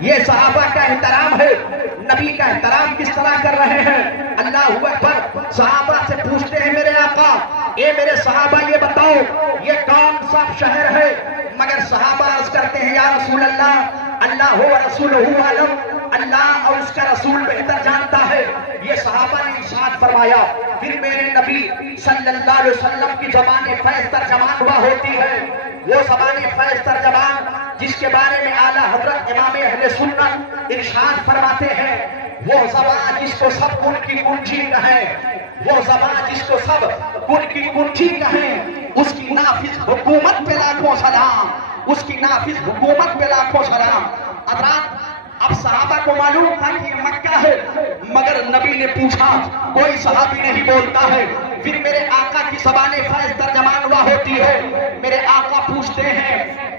یہ صحابہ کا احترام ہے. نبی کا احترام کس طرح کر رہے ہیں؟ اللہ اکبر. صحابہ سے پوچھتے ہیں میرے آقا اے میرے صحابہ یہ بتاؤ یہ کون سا شہر ہے؟ مگر صحابہ عرض کرتے ہیں یا رسول اللہ اللہ و رسولہ عالم، اللہ اور اس کا رسول بہتر جانتا ہے. یہ صحابہ نے ارشاد فرمایا پھر میرے نبی صلی اللہ علیہ وسلم کی زبان فیض ترجمان ہوا ہوتی ہے. وہ زبان فیض ترجمان جس کے بارے میں اعلیٰ حضرت امام اہل سنت ارشاد فرماتے ہیں وہ زبان جس کو سب کن کی کنجی کہیں، وہ زبان جس کو سب کن کی کنجی کہیں، اس کی نافذ حکومت پہ لاکھوں سلام، اس کی نافذ حکومت پہ لاکھوں سلام. حضرات اب صحابہ کو معلوم تھا کہ یہ مکہ ہے، مگر نبی نے پوچھا کوئی صحابی نہیں بولتا ہے. پھر میرے آقا کی زبان فیض ترجمان ہوا ہوتی ہے. میرے آقا پوچھتے ہیں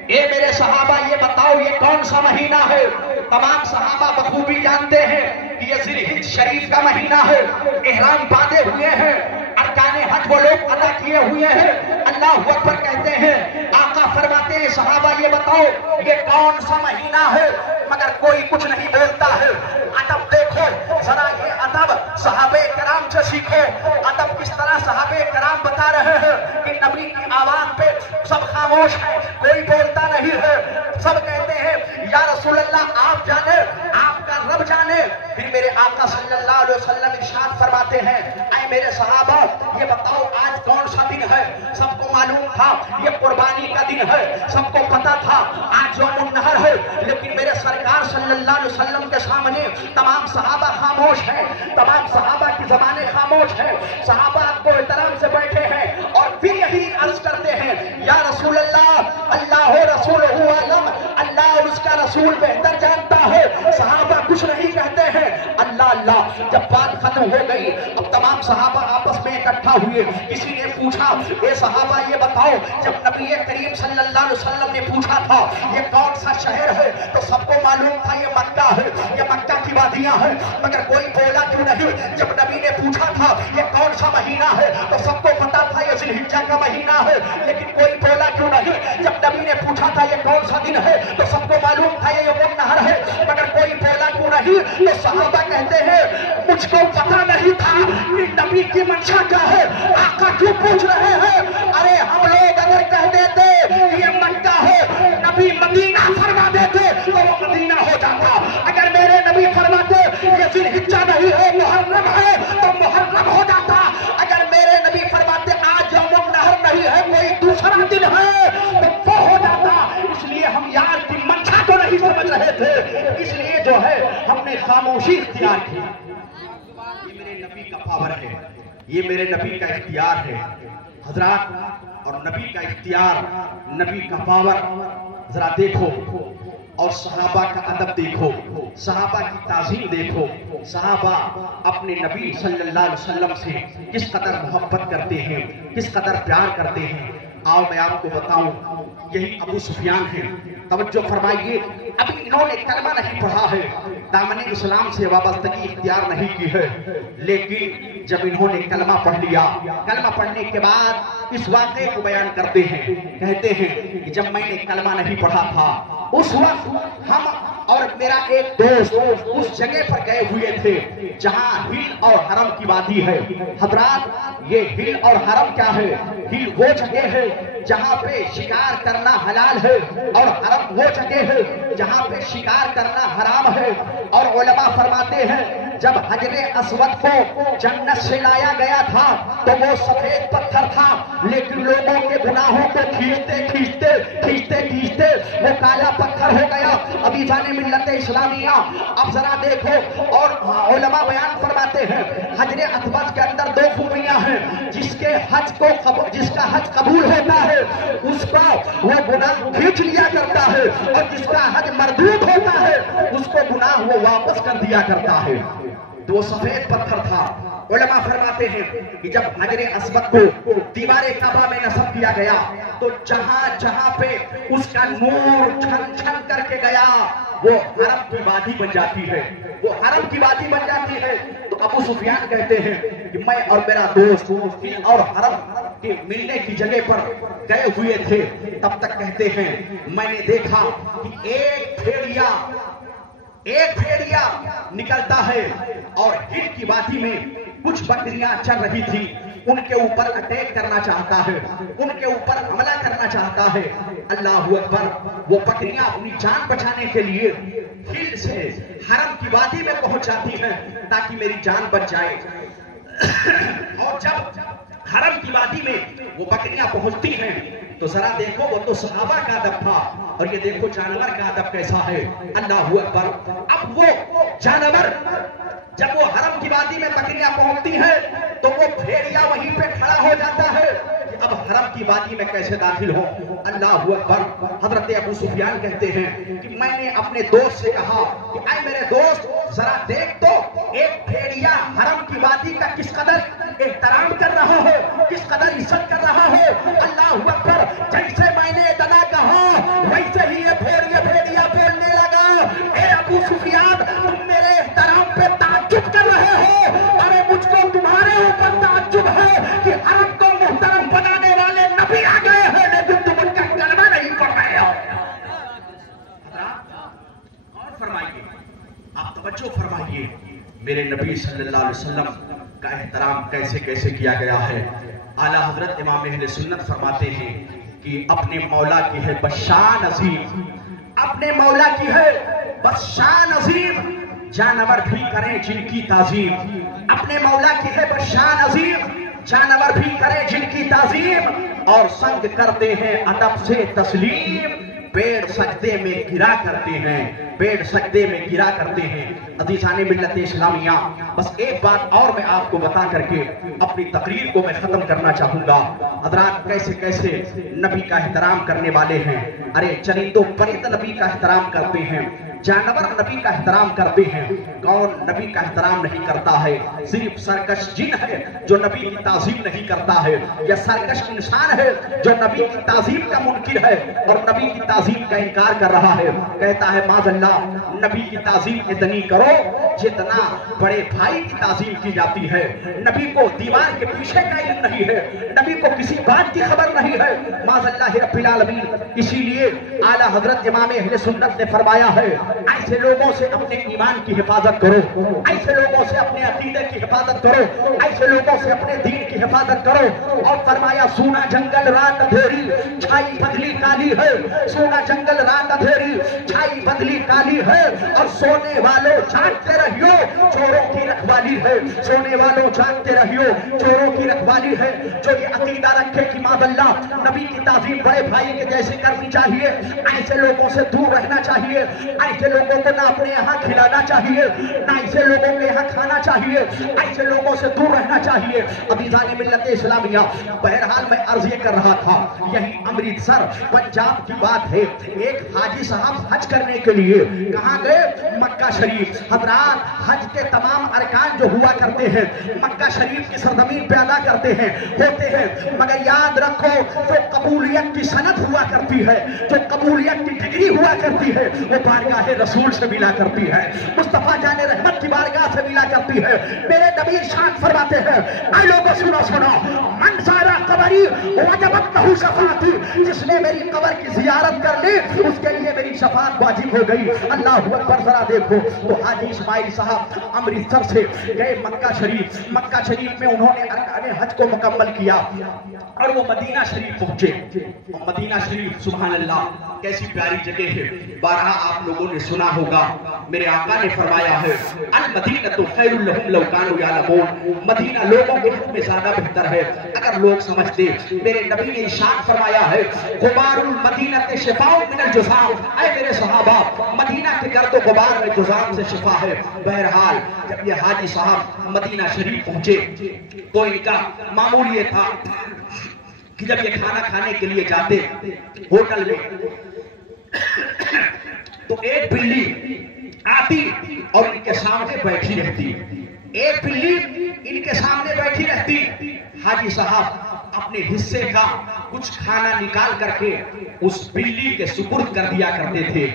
اے میرے صحابہ یہ بتاؤ یہ کون سا مہینہ ہے؟ تمام صحابہ بخوبی جانتے ہیں کہ یہ ذی الحج شریف کا مہینہ ہے. احرام باندھے ہوئے ہیں، ارکان حج وہ لوگ ادا کیے ہوئے ہیں. اللہ اکبر کہتے ہیں. آقا فرماتے ہیں صحابہ یہ بتاؤ یہ کون سا مہینہ ہے؟ مگر کوئی کچھ نہیں بولتا ہے. ادب دیکھو ذرا، یہ ادب صحابہ کرام سے سیکھو. ادب کس طرح صحابہ کرام بتا رہے ہیں کہ نبی کی آواز پہ سب خاموش ہیں، کوئی بولتا نہیں ہے. سب کہتے ہیں یا رسول اللہ آپ جانے، آپ کا رب جانے. پھر میرے آقا صلی اللہ علیہ وسلم ارشاد فرماتے ہیں اے میرے صحابہ یہ بتاؤ آج کون سا دن ہے؟ سب کو معلوم تھا یہ قربانی کا دن ہے، سب کو پتا تھا آج یوم النحر ہے. لیکن میرے سرکار صلی اللہ علیہ وسلم کے سامنے تمام صحابہ خاموش ہیں، تمام صحابہ کی زبانیں خاموش ہیں. صحابہ آپ کو احترام سے بیٹھے ہیں اور پھر یہی عرض کرتے ہیں یا رسول اللہ اللہ ہو رسول ہو عالم، اللہ اور اس کا رسول بہتر جانتا ہے. صحابہ کچھ نہیں کہتے ہیں. اللہ اللہ. جب بات ختم ہو گئی اب تمام صحابہ آپس میں اکٹھا ہوئے. کسی نے پوچھا اے صحابہ یہ بتاؤ جب نبی کریم صلی اللہ علیہ وسلم نے پوچھا تھا یہ کون سا شہر ہے تو سب کو معلوم تھا یہ مکہ ہے، یہ مکہ کی وادیاں ہیں. مگر کوئی بولا کیوں نہیں؟ جب نبی نے پوچھا تھا یہ کون سا مہینہ ہے تو سب کو پتا تھا یہ ذی الحجہ کا مہینہ ہے. لیکن کوئی بولا کیوں نہیں؟ جب نبی نے پوچھا تھا یہ کون سا دن ہے تو سب کو معلوم تھا یہ یوم النحر ہے. مگر کوئی بولا کیوں نہیں؟ تو صحابہ کہتے ہیں مجھ کو پتا نہیں تھا کہ نبی کی منشا کیا ہے. آقا کیوں پوچھ رہے ہیں؟ ارے ہم لوگ اگر کہہ دیتے کہ یہ مکہ ہے، نبی مدینہ فرما دیتے تو وہ مدینہ ہو جاتا. اگر میرے نبی فرماتے یہ ذی الحجہ نہیں ہے محرم ہے تو محرم ہو جاتا. اگر میرے نبی فرماتے آج یوم النحر نہیں ہے کوئی دوسرا دن ہے تو وہ ہو جاتا. اس لیے ہم یار کی منشا کو نہیں سمجھ رہے تھے، اس لیے جو ہے ہم نے خاموشی اختیار کی. یہ میرے نبی کا پاور ہے، یہ میرے نبی کا اختیار ہے. حضرات اور نبی کا اختیار، نبی کا پاور ذرا دیکھو اور صحابہ کا ادب دیکھو، صحابہ کی تعظیم دیکھو. صحابہ اپنے نبی صلی اللہ علیہ وسلم سے کس قدر محبت کرتے ہیں، کس قدر پیار کرتے ہیں. آؤ میں آپ کو بتاؤں یہی ابو سفیان ہے. توجہ فرمائیے ابھی انہوں نے کلمہ نہیں پڑھا ہے، دامن اسلام سے وابستگی اختیار نہیں کی ہے. لیکن جب انہوں نے کلمہ پڑھ لیا، کلمہ پڑھنے کے بعد اس واقعے کو بیان کرتے ہیں. کہتے ہیں کہ جب میں نے کلمہ نہیں پڑھا تھا اس وقت ہم اور میرا ایک دوست اس جگہ پر گئے ہوئے تھے جہاں ہل اور حرم کی وادی ہے. حضرات یہ ہل اور حرم کیا ہے؟ ہل وہ جگہ ہے جہاں پہ شکار کرنا حلال ہے اور حرم وہ جگہ ہے جہاں پہ شکار کرنا حرام ہے. اور علماء فرماتے ہیں جب حجر اسود کو جنت سے لایا گیا تھا تو وہ سفید پتھر تھا، لیکن لوگوں کے گناہوں کو کھینچتے کھینچتے کھینچتے کھینچتے وہ کالا پتھر ہو گیا. ابھی جانے ملت اسلامیہ اب ذرا دیکھو. اور علماء بیان فرماتے ہیں حجر اسود کے اندر دو خوبیاں ہیں. جس کا حج قبول ہوتا ہے اس کا وہ گناہ کھینچ لیا کرتا ہے، اور جس کا حج مردود ہوتا ہے اس کو گناہ وہ واپس کر دیا کرتا ہے. تو وہ سفید پتھر تھا. علماء فرماتے ہیں کہ جب حجر اسود کو دیوار کعبہ میں نصب کیا گیا تو جہاں جہاں پہ اس کا نور چھن چھن کر کے گیا وہ حرم کی وادی بن جاتی ہے، وہ حرم کی وادی بن جاتی ہے. تو ابو سفیان کہتے ہیں کہ میں اور میرا دوست اور حرم کے ملنے کی جگہ پر گئے ہوئے تھے. تب تک کہتے ہیں میں نے دیکھا کہ ایک بھیڑیا ایک بھیڑیا نکلتا ہے اور ہل کی وادی میں کچھ بکریاں چل رہی تھی، ان کے اوپر اٹیک کرنا چاہتا ہے، ان کے اوپر حملہ کرنا چاہتا ہے۔ اللہ اکبر، وہ بکریاں اپنی جان بچانے کے لیے ہل سے حرم کی وادی میں پہنچ جاتی ہیں تاکہ میری جان بچ جائے۔ اور جب حرم کی وادی میں وہ بکریاں پہنچتی ہیں تو ذرا دیکھو، وہ تو صحابہ کا ادب تھا اور یہ دیکھو جانور کا ادب کیسا ہے۔ اللہ اکبر، اب وہ جانور جب وہ حرم کی وادی میں بکریاں پہنچتی ہیں تو وہ بھیڑیا وہیں پہ کھڑا ہو جاتا ہے کہ اب حرم کی وادی میں کیسے داخل ہو۔ اللہ اکبر، حضرت ابو سفیان کہتے ہیں کہ میں نے اپنے دوست سے کہا کہ اے میرے دوست، ذرا دیکھ تو ایک بھیڑیا حرم کی وادی کا کس قدر احترام کر رہا ہو، کس قدر عزت کر رہا ہو۔ اللہ اکبر، جیسے میں نے اتنا کہا ویسے ہی یہ بھیڑیا بولنے لگا، اے ابو سفیان، تم میرے احترام پہ تعجب کر رہے ہو، ارے مجھ کو تمہارے اوپر تعجب ہے کہ حرم کو محترم بنانے والے نبی آ گئے ہیں لیکن تم ان کا کلمہ نہیں پڑھ رہے ہو۔ اور فرمائیے، آپ توجہ فرمائیے، میرے نبی صلی اللہ علیہ وسلم کا احترام کیسے کیسے کیا گیا ہے۔ اعلیٰ حضرت امام اہل سنت فرماتے ہیں کہ اپنے مولا کی ہے بس شان عظیم، اپنے مولا کی ہے بس شان عظیم، جانور بھی کریں جن کی تعظیم۔ اپنے مولا کی ہے بس شان عظیم، جانور بھی کریں جن کی تعظیم، اور سنگ کرتے ہیں ادب سے تسلیم، پیڑ سجدے میں گرا کرتے ہیں، پیڑ سجدے میں گرا کرتے ہیں۔ عزیزان ملت اسلامیہ، بس ایک بات اور میں آپ کو بتا کر کے اپنی تقریر کو میں ختم کرنا چاہوں گا۔ حضرات کیسے کیسے نبی کا احترام کرنے والے ہیں، ارے چرندوں پرند نبی کا احترام کرتے ہیں، جانور نبی کا احترام کرتے ہیں، کون نبی کا احترام نہیں کرتا ہے؟ صرف سرکش جن ہے جو نبی کی تعظیم نہیں کرتا ہے، یا سرکش انسان ہے جو نبی کی تعظیم کا منکر ہے اور نبی کی تعظیم کا انکار کر رہا ہے۔ کہتا ہے معاذ اللہ، نبی کی تعظیم اتنی کرو جتنا بڑے بھائی کی تعظیم کی جاتی ہے۔ نبی کو دیوار کے پیچھے کا علم نہیں ہے، نبی کو کسی بات کی خبر نہیں ہے، معاذ اللہ رب العالمین۔ اسی لیے اعلیٰ حضرت امام اہل سنت نے فرمایا ہے، ایسے لوگوں سے اپنے ایمان کی حفاظت کرو، ایسے لوگوں سے اپنے عقیدے کی حفاظت کرو، ایسے لوگوں سے اپنے دین کی حفاظت کرو۔ اور فرمایا سونا جنگل رات اندھیری چھائی بدلی کالی ہے، سونا جنگل رات اندھیری چھائی بدلی کالی ہے، اور سونے والوں جاگتے رہیو چوروں کی رکھوالی ہے، سونے والوں جاگتے رہیو چوروں کی رکھوالی ہے۔ جو یہ عقیدہ رکھے کہ معاذ اللہ نبی کی تعظیم بڑے بھائی کے جیسے کرنی چاہیے، ایسے لوگوں سے دور رہنا چاہیے، ایسے لوگوں کو نہ اپنے یہاں کھلانا چاہیے، نہ ایسے لوگوں کے یہاں کھانا چاہیے، ایسے لوگوں سے دور رہنا چاہیے۔ عزیزان ملت اسلامیہ، بہرحال میں عرض یہ کر رہا تھا، یہی امرتسر پنجاب کی بات ہے، ایک حاجی صاحب حج کرنے کے لیے کہاں گئے؟ مکہ شریف۔ حضرات حج کے تمام ارکان جو ہوا کرتے ہیں مکہ شریف کی سرزمین پہ ادا کرتے ہیں، ہوتے ہیں، مگر یاد رکھو جو قبولیت کی سند ہوا کرتی ہے، جو قبولیت کی ڈگری ہوا کرتی ہے، وہ بارگاہ رسول سے ملا کرتی ہے، مصطفیٰ جان رحمت کی بارگاہ سے ملا کرتی ہے۔ میرے نبی ارشاد فرماتے ہیں، اے لوگوں سنو سنو، من زارا قبری وجبت لہ شفاعتی، جس نے میری قبر کی زیارت کر لی اس کے لیے میری شفاعت واجب ہو گئی۔ اللہ اکبر، ذرا دیکھو تو حاجی اسماعیل صاحب امرتسر سے گئے مکہ شریف، مکہ شریف میں انہوں نے ارکان حج کو مکمل کیا اور وہ مدینہ شریف پہنچے۔ مدینہ شریف سبحان اللہ کیسی پیاری جگہ ہے، بارہا آپ لوگوں نے سنا ہوگا، میرے آقا نے فرمایا ہے المدینۃ خیر لہم لو کانوا یعلمون، مدینہ لوگوں کے حق میں زیادہ بہتر ہے اگر لوگ سمجھتے۔ میرے نبی نے ارشاد فرمایا ہے غبار المدینۃ شفاء من الجذام، اے میرے صحابہ مدینہ کے گرد و غبار میں جذام سے شفا ہے۔ بہرحال جب یہ حاجی صاحب مدینہ شریف پہنچے تو ان کا معمول یہ تھا کہ جب یہ کھانا کھانے کے لیے جاتے ہوٹل میں تو ایک بلی آتی اور ان کے سامنے بیٹھی رہتی، ایک بلی ان کے سامنے بیٹھی رہتی۔ حاجی صاحب اپنے حصے کا کچھ کھانا نکال کر کے اس بلی کے سپرد کر دیا کرتے تھے،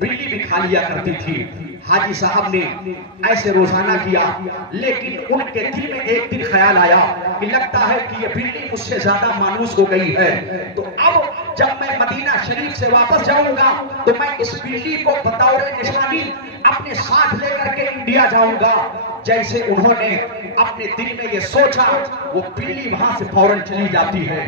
بلی بھی کھا لیا کرتی تھی۔ حاجی صاحب نے ایسے روزانہ کیا، لیکن ان کے دل میں ایک دن خیال آیا کہ لگتا ہے کہ یہ بلی مجھ سے زیادہ مانوس ہو گئی ہے، تو اب جب میں مدینہ شریف سے واپس جاؤں گا تو میں اس بلی کو بطور نشانی اپنے ساتھ لے کر کے انڈیا جاؤں گا۔ جیسے انہوں نے اپنے دل میں یہ سوچا وہ بلی وہاں سے فوراً چلی جاتی ہے۔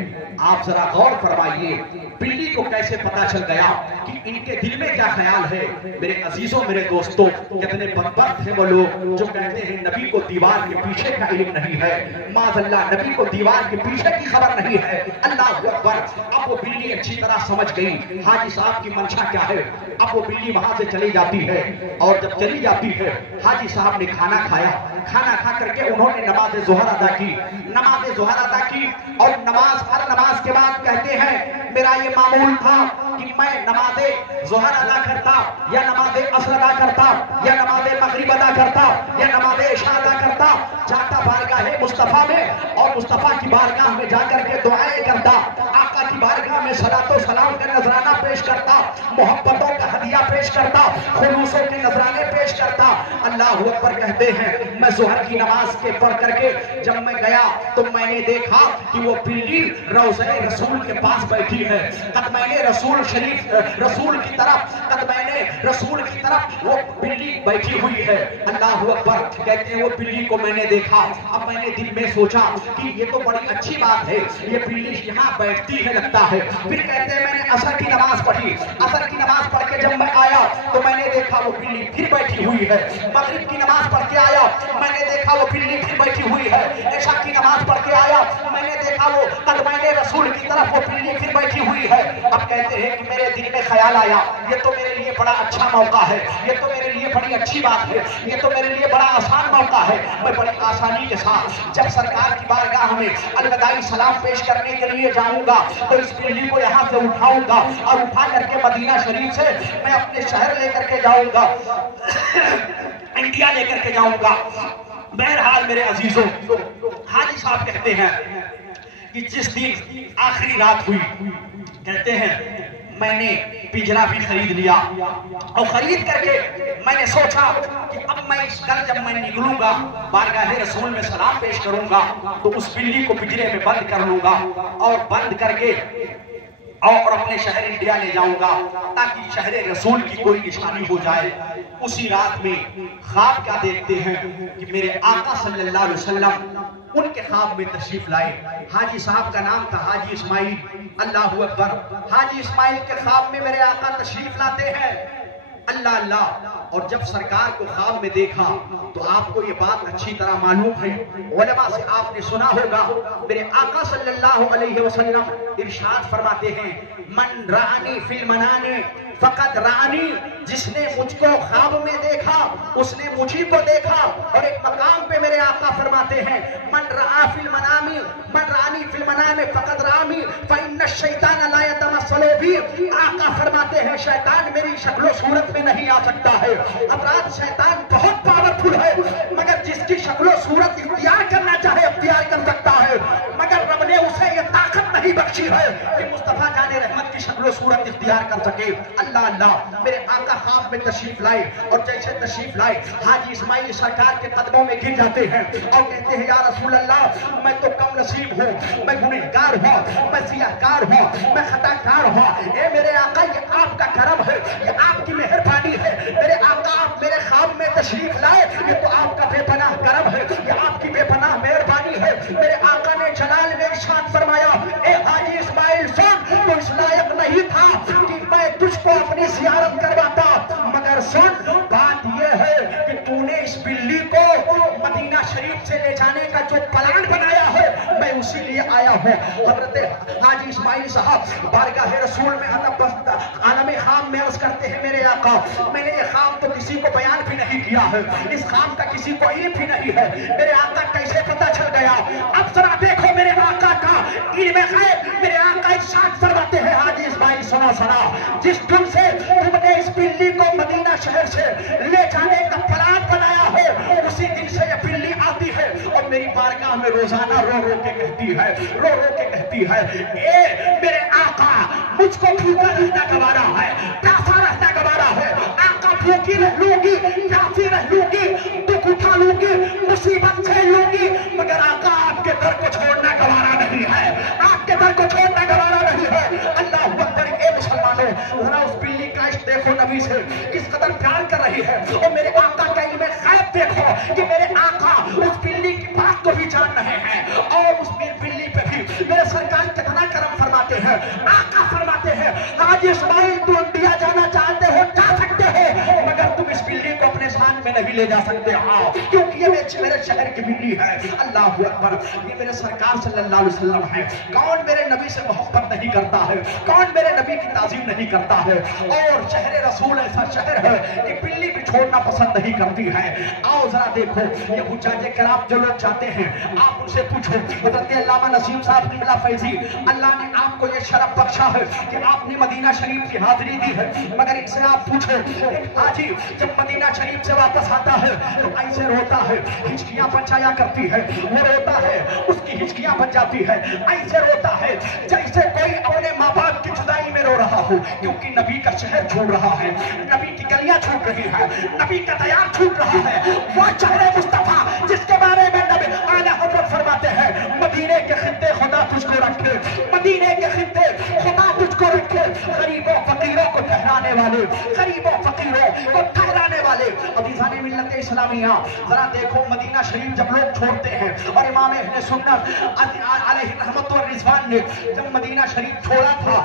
آپ ذرا غور فرمائیے بلی کو کیسے پتا چل گیا کہ ان کے دل میں کیا خیال ہے۔ میرے عزیزوں میرے دوستوں، کتنے بدبخت ہیں وہ لوگ جو کہتے ہیں نبی کو دیوار کے پیچھے کا علم نہیں ہے، معاذ اللہ نبی کو دیوار کے پیچھے کی خبر نہیں ہے۔ اللہ اکبر۔ اب وہ بلی اچھی طرح سمجھ گئی حاجی صاحب کی منشا کیا ہے۔ اب وہ بلی وہاں سے چلی جاتی ہے اور جب چلی جاتی ہے حاجی صاحب نے کھانا کھایا، کھانا کھا کر کے انہوں نے نماز ظہر ادا کی، نماز ظہر ادا کی اور ہر نماز کے بعد کہتے ہیں میرا یہ معمول تھا کہ میں نماز ظہر ادا کرتا یا نماز عصر ادا کرتا یا نماز مغرب ادا کرتا یا نماز عشاء ادا کرتا، جاتا بارگاہ مصطفیٰ میں اور مصطفیٰ کی بارگاہ میں جا کر کے دعائیں کرتا، آقا کی بارگاہ میں صلاۃ و سلام کا نذرانہ پیش کرتا، محبتوں کا ہدیہ پیش کرتا، خلوصوں کے نذرانے پیش کرتا۔ اللہ اکبر کہتے ہیں میں ظہر کی نماز کے پڑھ کر کے جب میں گیا تو میں نے دیکھا کہ وہ بلی روضہ رسول کے پاس بیٹھی ہے، قدمین رسول شریف رسول کی طرف وہ بلی بیٹھی ہوئی ہے۔ اللہ اکبر کہتے ہیں وہ بلی کو میں نے دیکھا، اب میں نے دل میں سوچا کہ یہ تو بڑی اچھی بات ہے، یہ بلی یہاں بیٹھتی ہے لگتا ہے۔ پھر کہتے ہیں میں نے عصر کی نماز پڑھی، عصر کی نماز پڑھ کے جب میں آیا تو میں نے دیکھا وہ بلی پھر بیٹھی ہوئی ہے۔ مغرب کی نماز پڑھ کے آیا میں نے دیکھا وہ بلی پھر بیٹھی ہوئی ہے۔ عشاء کی نماز پڑھ کے آیا میں نے دیکھا وہ قدمین رسول کی طرف وہ بلی پھر بیٹھی ہوئی ہے۔ اب کہتے ہیں کہ میرے دل میں خیال آیا یہ تو میرے لیے بڑا اچھا موقع ہے، یہ تو میرے لیے بڑی اچھی بات ہے، یہ تو میرے لیے بڑا آسان موقع ہے، میں بڑی آسانی کے ساتھ جب سرکار کی بارگاہ میں الوداعی سلام پیش کرنے کے لیے جاؤں گا تو اس بلی کو یہاں سے اٹھاؤں گا اور اٹھا کر کے مدینہ شریف سے میں اپنے شہر لے کر کے جاؤں گا، انڈیا لے کر کے جاؤں گا۔ بہرحال میرے عزیزوں حاجی صاحب کہتے ہیں کہ جس دن آخری رات ہوئی کہتے ہیں میں نے پنجرا بھی خرید لیا اور خرید کر کے میں نے سوچا کہ اب میں اس کل جب میں نکلوں گا بارگاہ رسول میں سلام پیش کروں گا تو اس بلی کو پنجرے میں بند کر لوں گا اور بند کر کے اور اپنے شہر انڈیا لے جاؤں گا تاکہ شہر رسول کی کوئی نشانی ہو جائے۔ اسی رات میں خواب کیا دیکھتے ہیں کہ میرے آقا صلی اللہ علیہ وسلم ان کے خواب میں تشریف لائے۔ حاجی صاحب کا نام تھا حاجی اسماعیل۔ اللہ اکبر۔ حاجی اسماعیل کے خواب میں میرے آقا تشریف لاتے ہیں۔ اللہ اللہ۔ اور جب سرکار کو خواب میں دیکھا تو آپ کو یہ بات اچھی طرح معلوم ہے، علماء سے آپ نے سنا ہوگا، میرے آقا صلی اللہ علیہ وسلم ارشاد فرماتے ہیں من رانی فی المنام فقط رانی، جس نے مجھ کو خواب میں دیکھا اس نے مجھے کو دیکھا۔ اور ایک مقام پہ میرے آقا فرماتے ہیں من رآ فی المنام من رانی فی المنام فقط رانی فإن الشیطان لا یتمثل بی۔ آقا فرماتے ہیں شیطان میری شکل و صورت میں نہیں آ سکتا ہے۔ اب رات شیطان بہت پاورفل ہے مگر جس کی شکل و صورت اختیار کرنا چاہے اختیار کر سکتا ہے، مگر رب نے اسے یہ طاقت نہیں بخشی ہے کہ مصطفیٰ جان رحمت کی شکل و صورت اختیار کر سکے۔ اللہ اللہ۔ میرے آقا خواب میں تشریف لائے اور جیسے تشریف لائے حاجی اسماعیل سرکار کے قدموں میں گر جاتے ہیں اور کہتے ہیں یا رسول اللہ میں تو کم نصیب ہوں، میں گنہگار ہوں، میں سیاہکار ہوں، میں خطا کار ہوں۔ اے میرے آقا یہ آپ کا کرم ہے، یہ آپ کی مہربانی ہے۔ میرے آقا آپ میرے خواب میں تشریف لائے، یہ تو آپ کا بے پناہ کرم ہے، یہ آپ کی بے پناہ مہربانی ہے۔ میرے آقا نے جلال میں ارشاد فرمایا اے حاجی اسماعیل سن، تو اس لائق نہیں تھا کہ میں تجھ کو اپنی زیارت کرواتا، مگر سن بات یہ ہے کہ تو نے اس بلی کو مدینہ شریف سے لے جانے کا جو پلان بنایا ہے میں اسی لیے آیا ہوں۔ حضرت حاجی اسماعیل صاحب بارگاہ رسول میں عالم خواب میں عرض کرتے ہیں میرے آقا میں نے یہ خواب تو کسی کو بیان بھی نہیں کیا ہے، اس خواب کا کسی کو علم بھی نہیں ہے، میرے آقا کیسے پتہ چل گیا؟ اب ذرا دیکھو میرے آقا کا علم غیب۔ میرے آقا ارشاد فرماتے ہیں حاجی اسماعیل سنا جس دن سے تم نے اس بلی کو مدینہ شہر سے لے جانے کا پلان بنایا ہے اسی دن سے یہ بلی آتی ہے اور میری بارگاہ میں روزانہ رو رو کے کہتی ہے اے میرے آقا مجھ کو بھوکا رہنا گوارا ہے، پیاسا رہنا گوارا ہے، آقا بھوکی رہ لوں گی، پیاسی رہ لوں گی، دکھ اٹھا لوں گی، مصیبت جھیل لوں گی، مگر آقا آپ کے در کو چھوڑنا گوارا نہیں ہے، آپ کے در کو چھوڑنا گوارا نہیں ہے۔ اللہ سے کس قدر پیار کر رہی ہے. اور میرے آقا کا علم غیب دیکھو کہ میرے آقا اس بلی کی بات کو بھی جان رہے ہیں اور اس بلی پہ بھی میرے سرکار کتنا کرم فرماتے ہیں. آقا فرماتے ہیں حاجی اسماعیل تم دیا جانا چاہتے ہو جا سکتے ہو مگر تم اس بلی کو اپنے ساتھ میں نہیں لے جا سکتے ہو کیونکہ یہ میرے شہر کی بلی ہے. اللہ اکبر. یہ میرے سرکار صلی اللہ علیہ وسلم ہے. کون میرے نبی سے محبت نہیں کرتا ہے, کون میرے نبی کی تعظیم نہیں کرتا ہے. اور شہر رسول ایسا شہر ہے کہ بلی بھی چھوڑنا پسند نہیں کرتی ہے. آؤ ذرا دیکھو یہ حجاج کرام جو لوگ چاہتے ہیں آپ ان سے پوچھو. حضرت علامہ نسیم صاحب قبلہ فیضی اللہ نے آپ کو یہ شرف بخشا ہے کہ آپ نے مدینہ شریف کی حاضری دی ہے مگر ان سے آپ پوچھو حاجی جب مدینہ شریف سے واپس آتا ہے تو ایسے روتا ہے, ہچکیاں بچایا کرتی ہے, وہ روتا ہے اس کی ہچکیاں بن جاتی ہے, ایسے روتا ہے جیسے کوئی اپنے ماں باپ کی جدائی میں رو رہا ہو کیونکہ نبی کا شہر چھوڑ رہا ہے, نبی کی گلیاں چھوٹ رہی ہیں, نبی کا دیار چھوٹ رہا ہے. وہ شہر مصطفیٰ جس کے بارے میں نبی اعلیٰ حضرت فرماتے ہیں مدینے کے خطے خدا تجھ کو رکھے, مدینے کے خطے خدا تجھ کو رکھے, غریبوں فقیروں کو ٹھہرانے والے, غریبوں فقیروں کو ٹھہرانے والے. عزیزان ملت اسلامیہ ذرا دیکھو مدینہ شریف جب لوگ چھوڑتے ہیں اور امام اہل سنت علیہ رحمت و رضوان نے جب مدینہ شریف چھوڑا تھا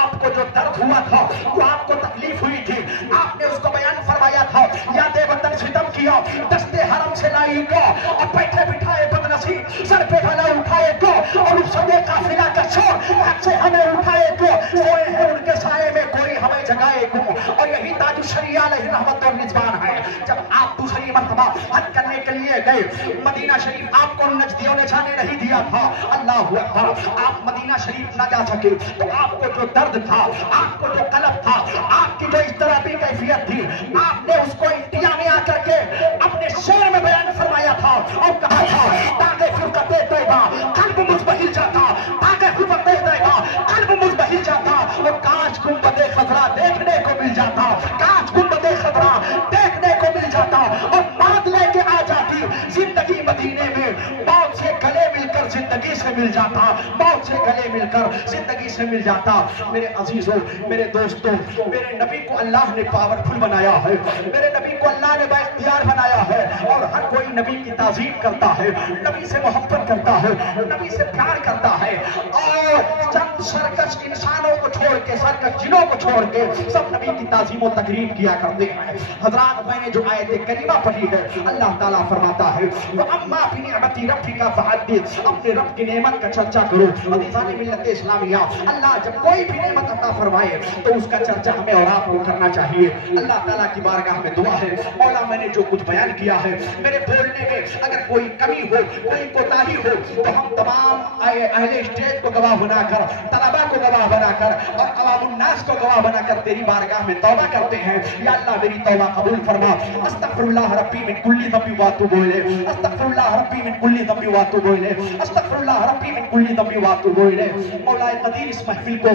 آپ کو جو درد ہوا تھا وہ آپ کو تکلیف ہوئی تھی, آپ نے اس کو بیان فرمایا تھا. یاد وطن ستم کیا دستے حرم سے لائی کو اور بیٹھے بٹھائے بدنصیب سر پہ بھلا اٹھائے کو اور اس سبے قافلہ کا شور حق سے ہمیں اٹھائے کو, سوئے ہیں ان کے سائے میں کوئی ہمیں جگائے کو. اور یہی تاج الشریعہ علیہ رحمت و رضوان ہے. جب آپ دوسری مرتبہ حج کرنے کے لیے گئے مدینہ شریف آپ کو نجدیوں نے جانے نہیں دیا تھا. اللہ اکبر. آپ مدینہ شریف نہ جا سکے تو آپ کو جو درد تھا, آپ کو جو قلب تھا, آپ کی جو اضطرابی کیفیت تھی, آپ نے اس کو انتہا میں آ کر کے اپنے شعر میں بیان فرمایا تھا اور کہا تھا تاکہ فرقت طیبہ قلب مزبہل جاتا, تاکہ فرقت طیبہ قلب مزبہل جاتا اور کاش گنبد خضرا دیکھنے کو مل جاتا, کاش گنبد خضرا دیکھنے کو مل جاتا اور بات لے کے آ جاتی زندگی مدینے میں, موت سے گلے مل کر زندگی سے مل جاتا, موت سے گلے مل کر زندگی سے مل جاتا. میرے عزیزوں, میرے دوستوں, میرے نبی کو اللہ نے پاورفل بنایا ہے, میرے نبی کو اللہ نے بااختیار بنایا ہے اور ہر کوئی نبی کی تعظیم کرتا ہے, نبی سے محبت کرتا ہے, نبی سے پیار کرتا ہے. اور چند سرکش انسانوں کو چھوڑ کے, سرکش جنوں کو چھوڑ کے سب نبی کی تعظیم و تکریم کیا کرتے ہیں. حضرات میں نے جو آیت کریمہ پڑھی ہے اللہ تعالیٰ فرماتا ہے وَأَمَّا بِنِعْمَتِ رَبِّكَ فَحَدِّثْ, اپنے رب کی نعمت کا چرچا کرو. عزیزان ملت اسلامیہ اللہ جب کوئی بھی نعمت عطا فرمائے تو اس کا چرچا ہمیں اور آپ کو کرنا چاہیے. اللہ تعالیٰ کی بارگاہ میں دعا ہے مولا میں نے جو کچھ بیان کیا ہے میرے بولنے میں اگر کوئی کمی ہو, کوئی کوتاہی ہو تو ہم تمام اہل اسٹیج کو گواہ بنا کر, طلباء کو گواہ بنا کر اور عوام الناس کو گواہ بنا کر تیری بارگاہ میں توبہ کرتے ہیں. یا اللہ میری توبہ قبول فرما. استغفر اللہ ربی من کل ذنب واتوب الیہ, استغفر اللہ ربی من کل ذنب واتوب الیہ, استغفر اللہ ربی من کل ذنب واتوب الیہ. مولا قدیر اس محفل کو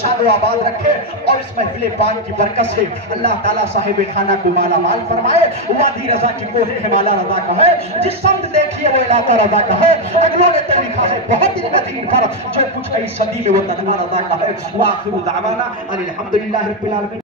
شاد و آباد رکھے اور اس محفل پاک کی برکت سے اللہ تعالیٰ صاحب خانہ کو مالا مال فرمائے. وادی رضا کی کوہ ہمالا رضا کا ہے, جس سمت دیکھیے وہ علاقہ رضا کا ہے. اگلوں نے تو لکھا ہے بہت دن دین پر جو کچھ ہے صدی میں وہ تنہا رضا کا ہے. وآخر دعوانا الحمدللہ رب العالمین.